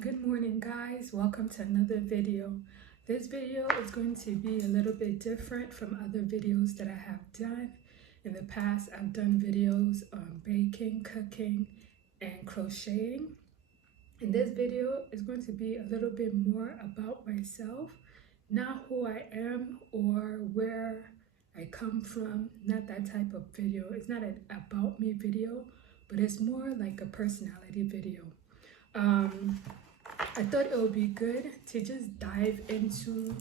Good morning, guys. Welcome to another video. This video is going to be a little bit different from other videos that I have done. In the past, I've done videos on baking, cooking, and crocheting. And this video is going to be a little bit more about myself, not who I am or where I come from, not that type of video. It's not an about me video, but it's more like a personality video. I thought it would be good to just dive into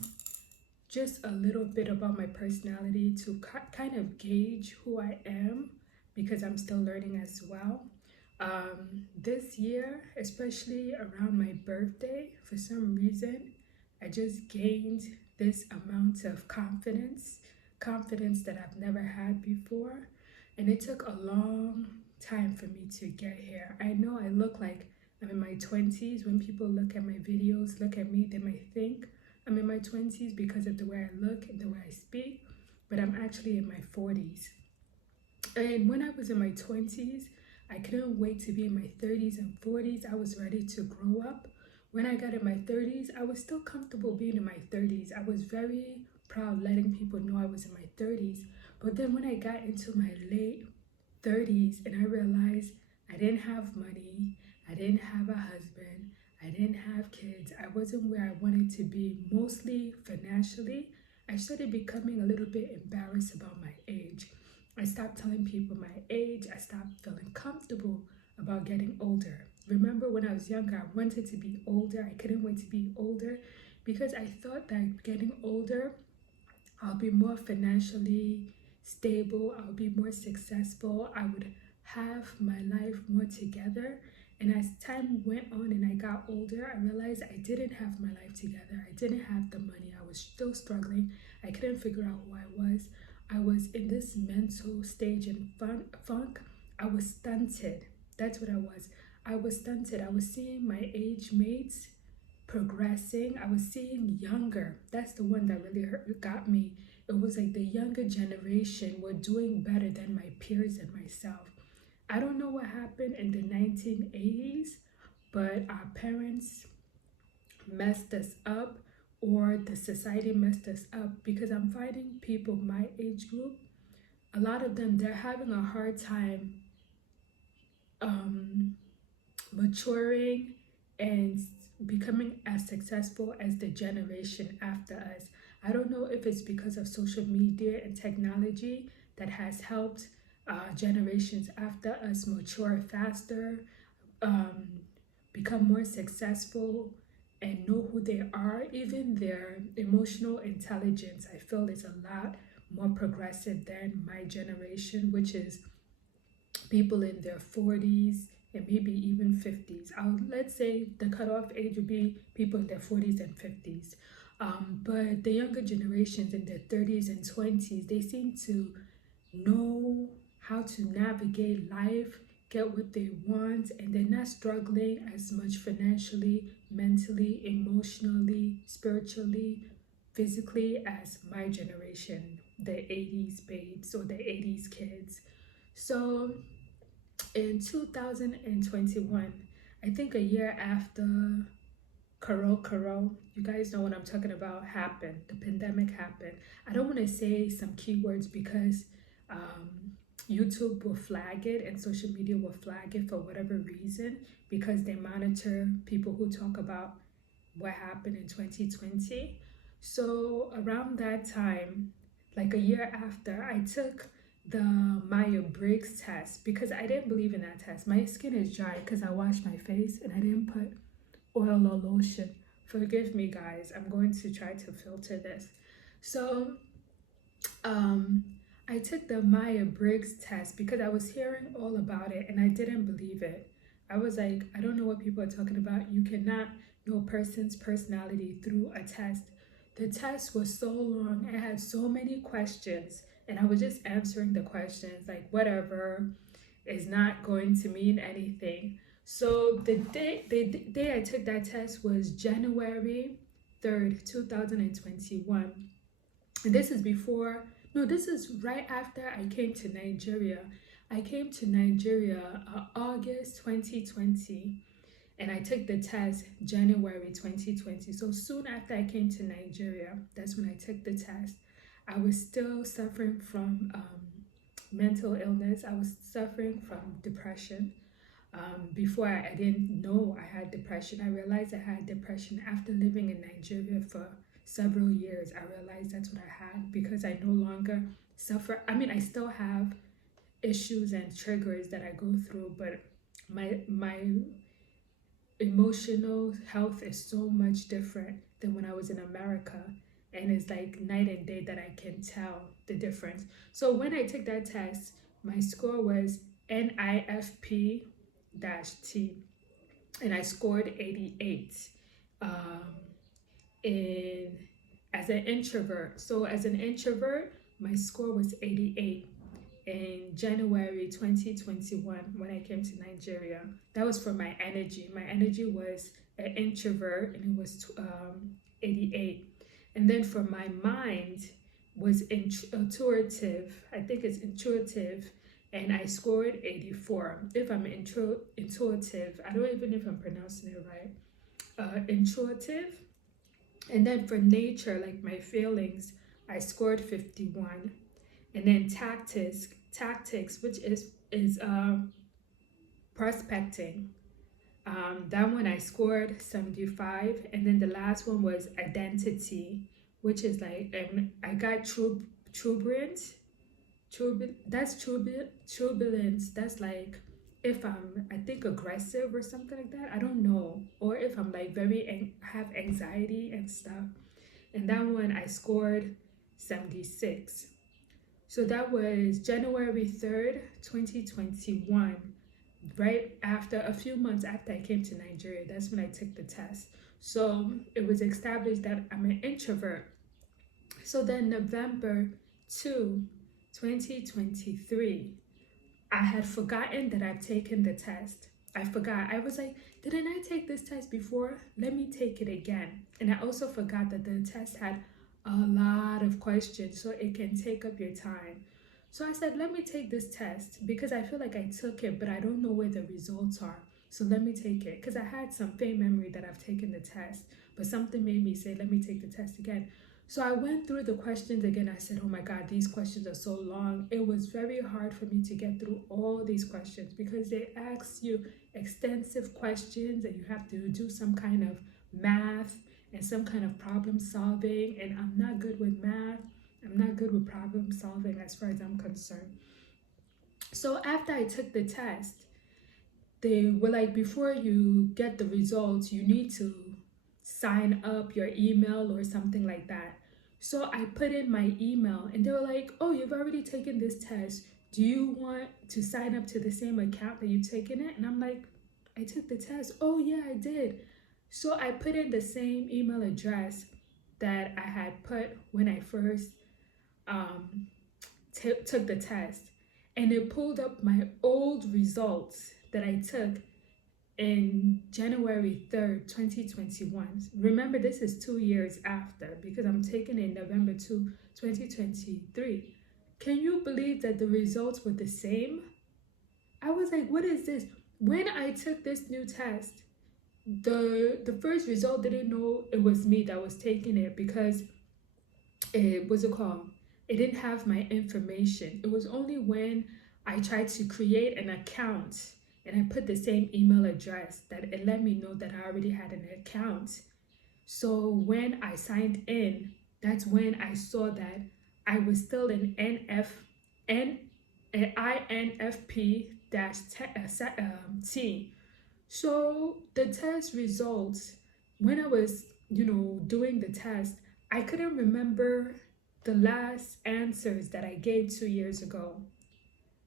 just a little bit about my personality to kind of gauge who I am because I'm still learning as well. This year, especially around my birthday, for some reason, I just gained this amount of confidence that I've never had before. And it took a long time for me to get here. I know I look like I'm in my 20s. When people look at my videos, look at me, they might think I'm in my 20s because of the way I look and the way I speak, but I'm actually in my 40s. And when I was in my 20s, I couldn't wait to be in my 30s and 40s. I was ready to grow up. When I got in my 30s, I was still comfortable being in my 30s. I was very proud letting people know I was in my 30s. But then when I got into my late 30s and I realized I didn't have money, I didn't have a husband, I didn't have kids, I wasn't where I wanted to be, mostly financially, I started becoming a little bit embarrassed about my age. I stopped telling people my age. I stopped feeling comfortable about getting older. Remember when I was younger, I wanted to be older. I couldn't wait to be older because I thought that getting older, I'll be more financially stable, I'll be more successful, I would have my life more together. And as time went on and I got older, I realized I didn't have my life together. I didn't have the money. I was still struggling. I couldn't figure out who I was. I was in this mental stage and funk. I was stunted. That's what I was. I was stunted. I was seeing my age mates progressing. I was seeing younger. That's the one that really got me. It was like the younger generation were doing better than my peers and myself. I don't know what happened in the 1980s, but our parents messed us up or the society messed us up because I'm finding people my age group, a lot of them, they're having a hard time maturing and becoming as successful as the generation after us. I don't know if it's because of social media and technology that has helped generations after us mature faster, become more successful, and know who they are. Even their emotional intelligence, I feel, is a lot more progressive than my generation, which is people in their 40s and maybe even 50s. Let's say the cutoff age would be people in their 40s and 50s. But the younger generations in their 30s and 20s, they seem to know how to navigate life, get what they want, and they're not struggling as much financially, mentally, emotionally, spiritually, physically as my generation, the 80s babes or the 80s kids. So in 2021, I think a year after Corona, you guys know what I'm talking about, happened, the pandemic happened. I don't want to say some keywords because YouTube will flag it and social media will flag it for whatever reason because they monitor people who talk about what happened in 2020. So around that time, like a year after, I took the Myers-Briggs test because I didn't believe in that test. My skin is dry because I washed my face and I didn't put oil or lotion. Forgive me, guys. I'm going to try to filter this. So I took the Myers-Briggs test because I was hearing all about it and I didn't believe it. I was like, I don't know what people are talking about. You cannot know a person's personality through a test. The test was so long. It had so many questions and I was just answering the questions like whatever is not going to mean anything. So the day I took that test was January 3rd, 2021. And this is before, no, this is right after I came to Nigeria. I came to Nigeria August 2020. And I took the test January 2020. So soon after I came to Nigeria, that's when I took the test. I was still suffering from mental illness. I was suffering from depression. Before I didn't know I had depression. I realized I had depression after living in Nigeria for several years. I realized that's what I had because I no longer suffer. I mean, I still have issues and triggers that I go through, but my emotional health is so much different than when I was in America. And it's like night and day that I can tell the difference. So when I took that test, my score was NIFP-T, and I scored 88 um, in as an introvert. So as an introvert, my score was 88 in January 2021 when I came to Nigeria. That was for my energy. My energy was an introvert and it was 88. And then for my mind was intuitive. I think it's intuitive, and I scored 84. If I'm intuitive, I don't even know if I'm pronouncing it right. Intuitive. And then for nature, like my feelings, I scored 51. And then tactics, which is prospecting. That one I scored 75, and then the last one was identity, which is like I got turbulence. That's turbulence. That's like if I'm, I think, aggressive or something like that. I don't know, or if I'm like have anxiety and stuff. And that one I scored 76. So that was January 3rd, 2021, right after a few months after I came to Nigeria. That's when I took the test. So it was established that I'm an introvert. So then November 2, 2023, I had forgotten that I've taken the test. I forgot. I was like, didn't I take this test before? Let me take it again. And I also forgot that the test had a lot of questions, so it can take up your time. So I said, let me take this test because I feel like I took it, but I don't know where the results are. So let me take it because I had some faint memory that I've taken the test, but something made me say, let me take the test again. So I went through the questions again. I said, oh my God, these questions are so long. It was very hard for me to get through all these questions because they ask you extensive questions and you have to do some kind of math and some kind of problem solving. And I'm not good with math. I'm not good with problem solving as far as I'm concerned. So after I took the test, they were like, before you get the results, you need to sign up your email or something like that. So I put in my email and they were like, oh, you've already taken this test. Do you want to sign up to the same account that you've taken it? And I'm like, I took the test. Oh yeah, I did. So I put in the same email address that I had put when I first took the test. And it pulled up my old results that I took in January 3rd, 2021. Remember, this is 2 years after because I'm taking it in November 2, 2023. Can you believe that the results were the same? I was like, what is this? When I took this new test, the first result didn't know it was me that was taking it because it was it didn't have my information. It was only when I tried to create an account and I put the same email address that it let me know that I already had an account. So when I signed in, that's when I saw that I was still in INFP-T. So the test results, when I was, doing the test, I couldn't remember the last answers that I gave 2 years ago.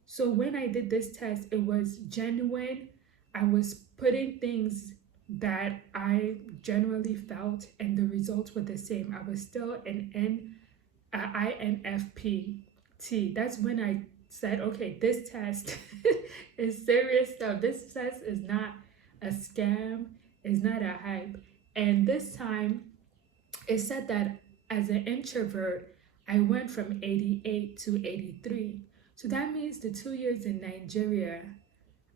So when I did this test, it was genuine. I was putting things that I generally felt, and the results were the same. I was still an INFP-T. That's when I said, okay, this test is serious stuff. This test is not a scam. It's not a hype. And this time, it said that as an introvert, I went from 88 to 83. So that means the 2 years in Nigeria,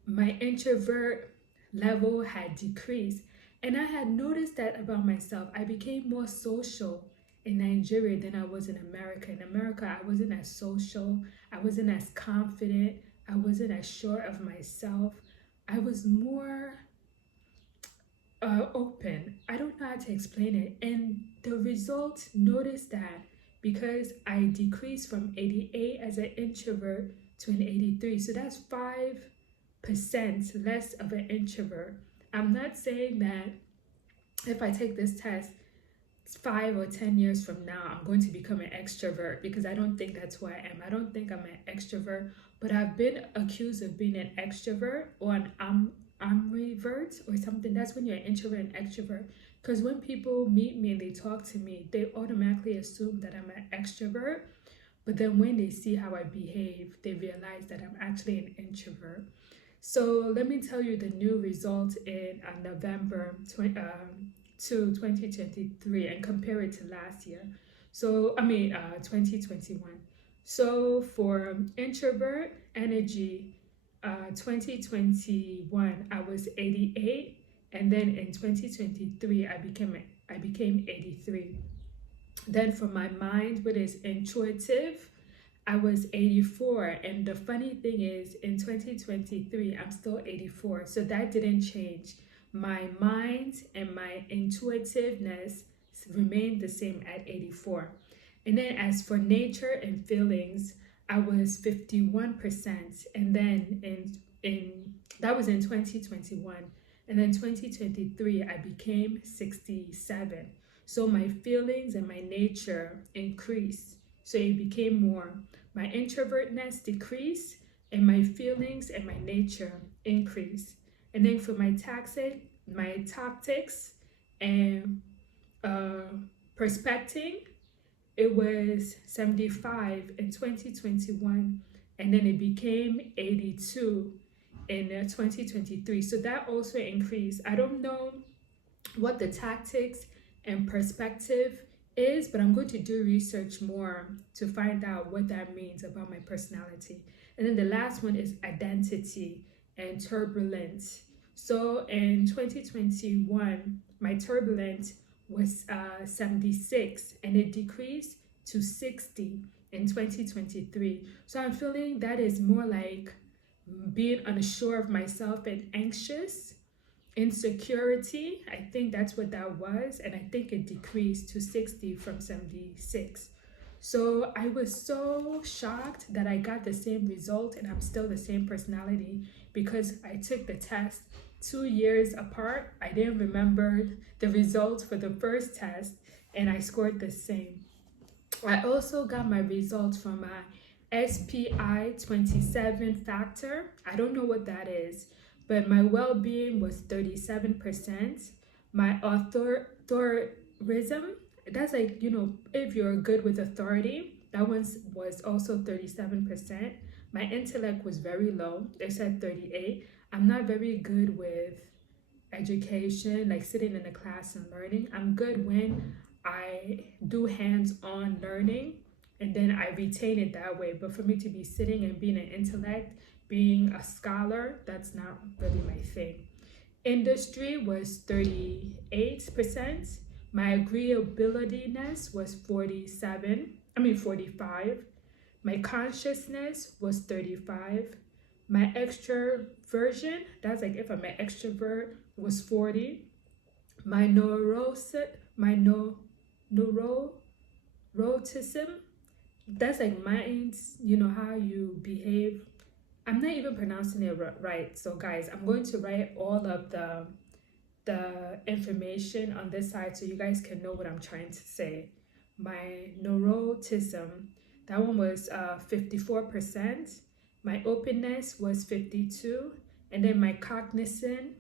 my introvert level had decreased. And I had noticed that about myself. I became more social in Nigeria than I was in America. In America, I wasn't as social, I wasn't as confident, I wasn't as sure of myself. I was more open. I don't know how to explain it. And the result, notice that because I decreased from 88 as an introvert to an 83, so that's 5% less of an introvert. I'm not saying that if I take this test 5 or 10 years from now, I'm going to become an extrovert, because I don't think that's who I am. I don't think I'm an extrovert, but I've been accused of being an extrovert or an ambivert or something. That's when you're an introvert and extrovert. Because when people meet me and they talk to me, they automatically assume that I'm an extrovert. But then when they see how I behave, they realize that I'm actually an introvert. So let me tell you the new result in November to 2023 and compare it to last year. So, 2021. So for introvert energy, 2021, I was 88. And then in 2023, I became 83. Then for my mind, what is intuitive, I was 84. And the funny thing is, in 2023, I'm still 84. So that didn't change. My mind and my intuitiveness remained the same at 84. And then as for nature and feelings, I was 51%. And then in that was in 2021. And then 2023, I became 67. So my feelings and my nature increased. So it became more. My introvertness decreased, and my feelings and my nature increased. And then for my tactics and perspecting, it was 75 in 2021, and then it became 82 in 2023. So that also increased. I don't know what the tactics and perspective is, but I'm going to do research more to find out what that means about my personality. And then the last one is identity and turbulence. So in 2021, my turbulence was 76, and it decreased to 60 in 2023. So I'm feeling that is more like being unsure of myself and anxious. Insecurity, I think that's what that was, and I think it decreased to 60 from 76. So I was so shocked that I got the same result and I'm still the same personality, because I took the test 2 years apart. I didn't remember the results for the first test, and I scored the same. I also got my results from my SPI 27 factor. I don't know what that is, but my well-being was 37%. My authorism, that's like, if you're good with authority, that one was also 37%. My intellect was very low. They said 38. I'm not very good with education, like sitting in a class and learning. I'm good when I do hands-on learning, and then I retain it that way. But for me to be sitting and being an intellect, being a scholar, that's not really my thing. Industry was 38%. My agreeabilityness was 45. My consciousness was 35. My extroversion, that's like if I'm an extrovert, was 40. My neuroticism, that's like minds, how you behave. I'm not even pronouncing it right. So guys, I'm going to write all of the information on this side so you guys can know what I'm trying to say. My neuroticism, that one was 54%. My openness was 52. And then my cognition,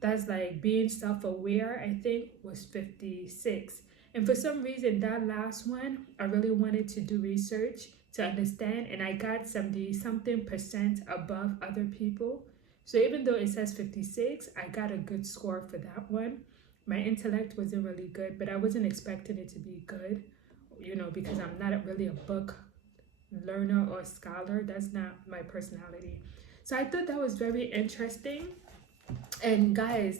that's like being self-aware, I think, was 56. And for some reason, that last one, I really wanted to do research to understand, and I got 70-something% above other people. So even though it says 56, I got a good score for that one. My intellect wasn't really good, but I wasn't expecting it to be good, because I'm not really a book learner or scholar. That's not my personality. So I thought that was very interesting. And guys,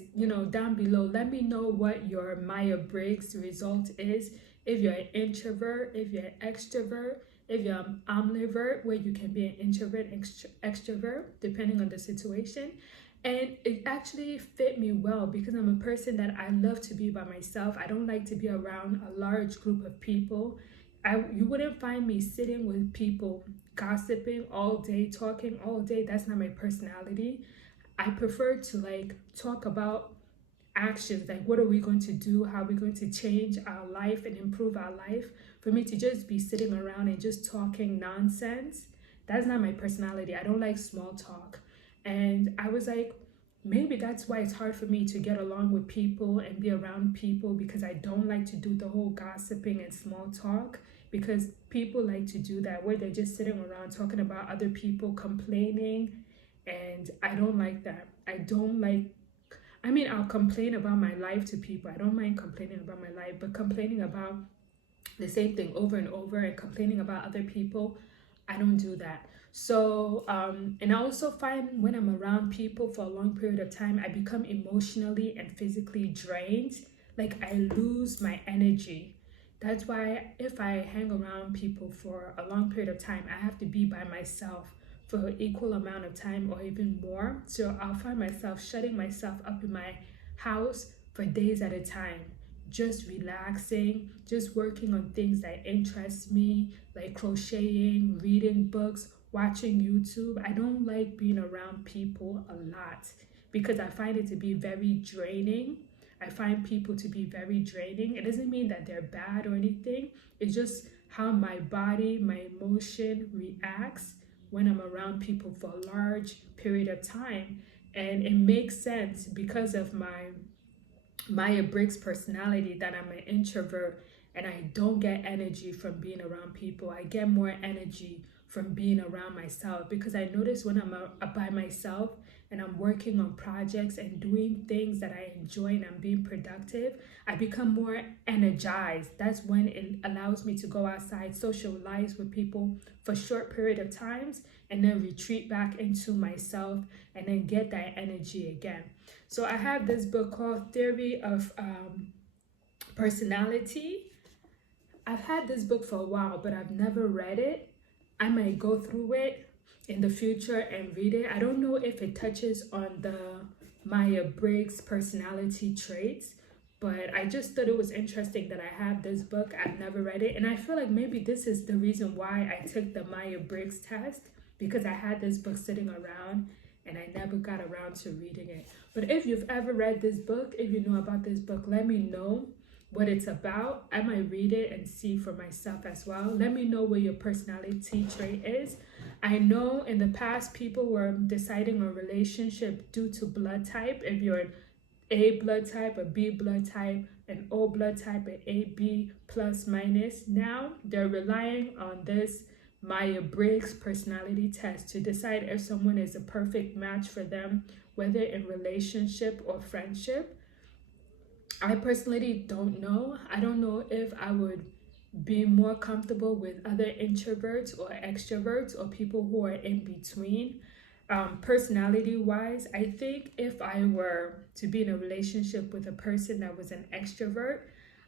down below, let me know what your Myers-Briggs result is. If you're an introvert, if you're an extrovert, if you're an ambivert, where you can be an introvert, extrovert, depending on the situation. And it actually fit me well because I'm a person that I love to be by myself. I don't like to be around a large group of people. You wouldn't find me sitting with people gossiping all day, talking all day. That's not my personality. I prefer to like talk about actions, like what are we going to do, how are we going to change our life and improve our life. For me to just be sitting around and just talking nonsense, that's not my personality. I don't like small talk. And I was like, maybe that's why it's hard for me to get along with people and be around people, because I don't like to do the whole gossiping and small talk, because people like to do that where they're just sitting around talking about other people, complaining, and I don't like that. I don't like, I mean, I'll complain about my life to people. I don't mind complaining about my life, but complaining about the same thing over and over and complaining about other people, I don't do that. So, and I also find when I'm around people for a long period of time, I become emotionally and physically drained. Like I lose my energy. That's why if I hang around people for a long period of time, I have to be by myself for an equal amount of time or even more. So I'll find myself shutting myself up in my house for days at a time, just relaxing, just working on things that interest me, like crocheting, reading books, watching YouTube. I don't like being around people a lot because I find it to be very draining. I find people to be very draining. It doesn't mean that they're bad or anything. It's just how my body, my emotion reacts when I'm around people for a large period of time. And it makes sense because of my Myers-Briggs personality that I'm an introvert and I don't get energy from being around people. I get more energy from being around myself, because I notice when I'm by myself and I'm working on projects and doing things that I enjoy and I'm being productive, I become more energized. That's when it allows me to go outside, socialize with people for a short period of times, and then retreat back into myself and then get that energy again. So I have this book called Theory of Personality. I've had this book for a while, but I've never read it. I might go through it in the future and read it. I don't know if it touches on the Myers-Briggs personality traits, but I just thought it was interesting that I have this book. I've never read it, and I feel like maybe this is the reason why I took the Myers-Briggs test, because I had this book sitting around and I never got around to reading it. But if you've ever read this book, if you know about this book, let me know what it's about. I might read it and see for myself as well. Let me know what your personality trait is. I know in the past people were deciding a relationship due to blood type. If you're an A blood type, a B blood type, an O blood type, an AB plus minus. Now they're relying on this Myers-Briggs personality test to decide if someone is a perfect match for them, whether in relationship or friendship. I personally don't know. I don't know if I would be more comfortable with other introverts or extroverts or people who are in between. Personality wise, I think if I were to be in a relationship with a person that was an extrovert,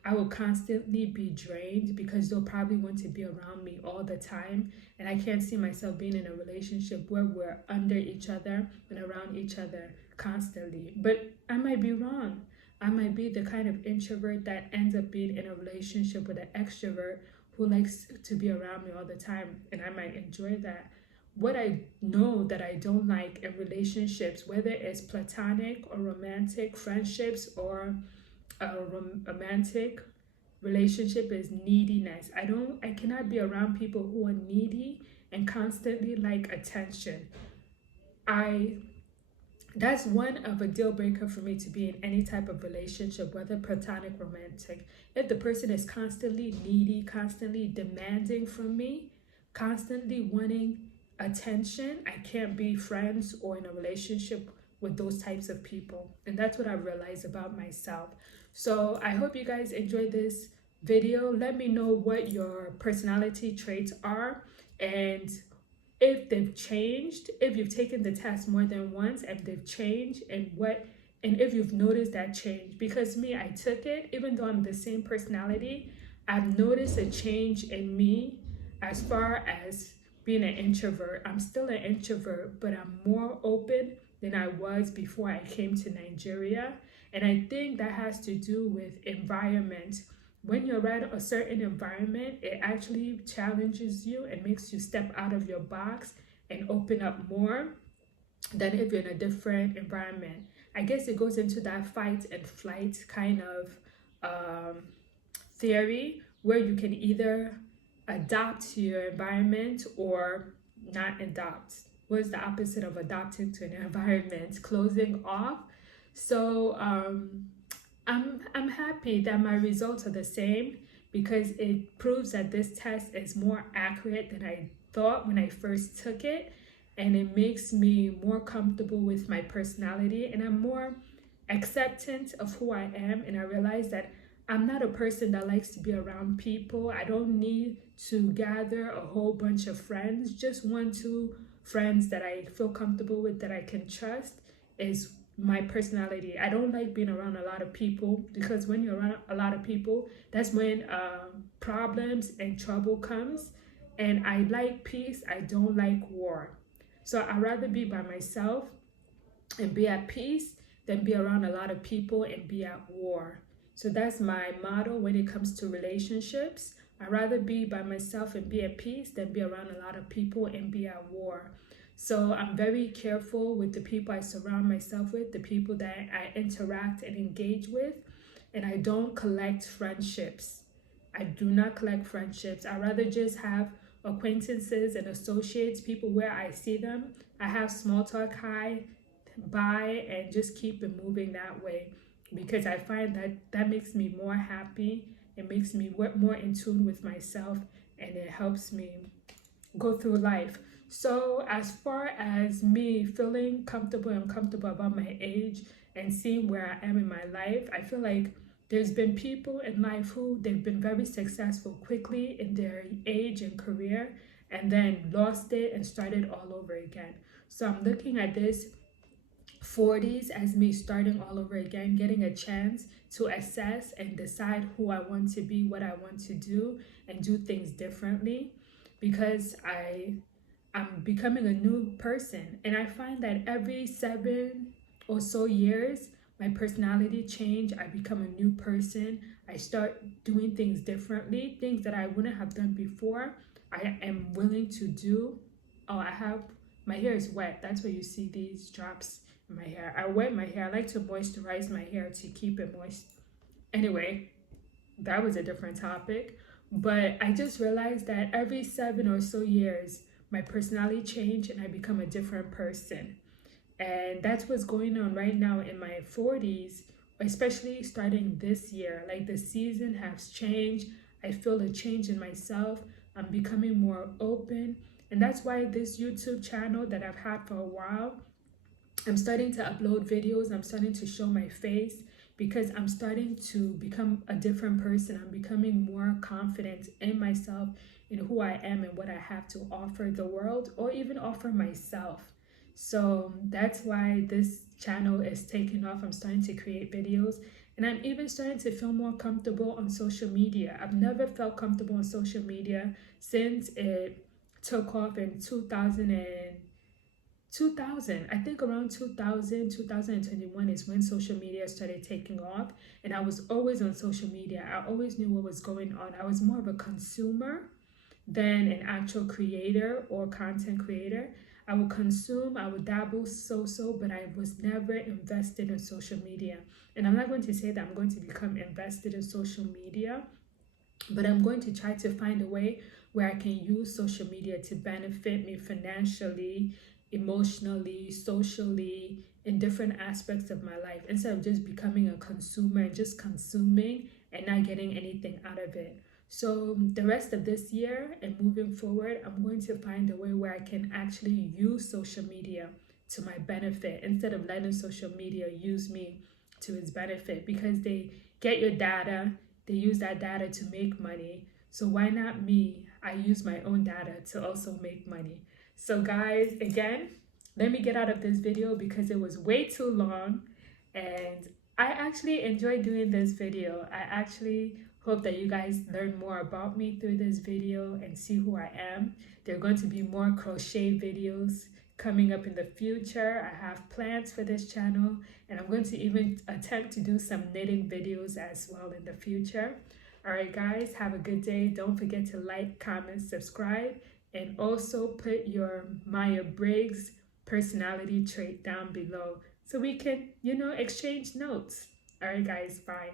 I would constantly be drained because they'll probably want to be around me all the time. And I can't see myself being in a relationship where we're under each other and around each other constantly. But I might be wrong. I might be the kind of introvert that ends up being in a relationship with an extrovert who likes to be around me all the time, and I might enjoy that. What I know that I don't like in relationships, whether it's platonic or romantic friendships or a romantic relationship, is neediness. I cannot be around people who are needy and constantly like attention. That's one of a deal breaker for me to be in any type of relationship, whether platonic, romantic. If the person is constantly needy, constantly demanding from me, constantly wanting attention, I can't be friends or in a relationship with those types of people. And that's what I realized about myself. So I hope you guys enjoyed this video. Let me know what your personality traits are, and if they've changed, if you've taken the test more than once and they've changed, and if you've noticed that change. Because me, I took it, even though I'm the same personality, I've noticed a change in me as far as being an introvert. I'm still an introvert, but I'm more open than I was before I came to Nigeria. And I think that has to do with environment. When you're at a certain environment, it actually challenges you and makes you step out of your box and open up more than if you're in a different environment. I guess it goes into that fight and flight kind of um, theory, where you can either adapt to your environment or not adopt. What's the opposite of adapting to an environment? Closing off. So I'm happy that my results are the same, because it proves that this test is more accurate than I thought when I first took it, and it makes me more comfortable with my personality, and I'm more acceptant of who I am. And I realize that I'm not a person that likes to be around people. I don't need to gather a whole bunch of friends. Just one, two friends that I feel comfortable with, that I can trust, is my personality. I don't like being around a lot of people, because when you're around a lot of people, that's when problems and trouble comes. And I like peace. I don't like war. So I'd rather be by myself and be at peace than be around a lot of people and be at war. So that's my motto when it comes to relationships. I'd rather be by myself and be at peace than be around a lot of people and be at war. So I'm very careful with the people I surround myself with, the people that I interact and engage with, and I don't collect friendships. I do not collect friendships. I rather just have acquaintances and associates, people where I see them. I have small talk, hi, bye, and just keep it moving that way, because I find that that makes me more happy. It makes me more in tune with myself, and it helps me go through life. So as far as me feeling comfortable and comfortable about my age and seeing where I am in my life, I feel like there's been people in life who they've been very successful quickly in their age and career, and then lost it and started all over again. So I'm looking at this 40s as me starting all over again, getting a chance to assess and decide who I want to be, what I want to do, and do things differently, because I'm becoming a new person. And I find that every 7 or so years, my personality change. I become a new person. I start doing things differently, things that I wouldn't have done before. I am willing to do. Oh, my hair is wet. That's why you see these drops in my hair. I wet my hair. I like to moisturize my hair to keep it moist. Anyway, that was a different topic. But I just realized that every 7 or so years, my personality change and I become a different person. And that's what's going on right now in my 40s, especially starting this year. Like, the season has changed. I feel a change in myself. I'm becoming more open. And that's why this YouTube channel that I've had for a while, I'm starting to upload videos. I'm starting to show my face, because I'm starting to become a different person. I'm becoming more confident in myself, in who I am and what I have to offer the world, or even offer myself. So that's why this channel is taking off. I'm starting to create videos, and I'm even starting to feel more comfortable on social media. I've never felt comfortable on social media since it took off in 2000. I think around 2000, 2021 is when social media started taking off. And I was always on social media. I always knew what was going on. I was more of a consumer than an actual creator or content creator. I would consume, I would dabble so, but I was never invested in social media. And I'm not going to say that I'm going to become invested in social media, but I'm going to try to find a way where I can use social media to benefit me financially, emotionally, socially, in different aspects of my life, instead of just becoming a consumer and just consuming and not getting anything out of it. So the rest of this year and moving forward, I'm going to find a way where I can actually use social media to my benefit, instead of letting social media use me to its benefit, because they get your data, they use that data to make money. So why not me? I use my own data to also make money. So guys, again, let me get out of this video because it was way too long, and I actually enjoyed doing this video. I actually hope that you guys learn more about me through this video and see who I am. There are going to be more crochet videos coming up in the future. I have plans for this channel, and I'm going to even attempt to do some knitting videos as well in the future. All right, guys, have a good day. Don't forget to like, comment, subscribe, and also put your Myers-Briggs personality trait down below so we can, exchange notes. All right, guys, bye.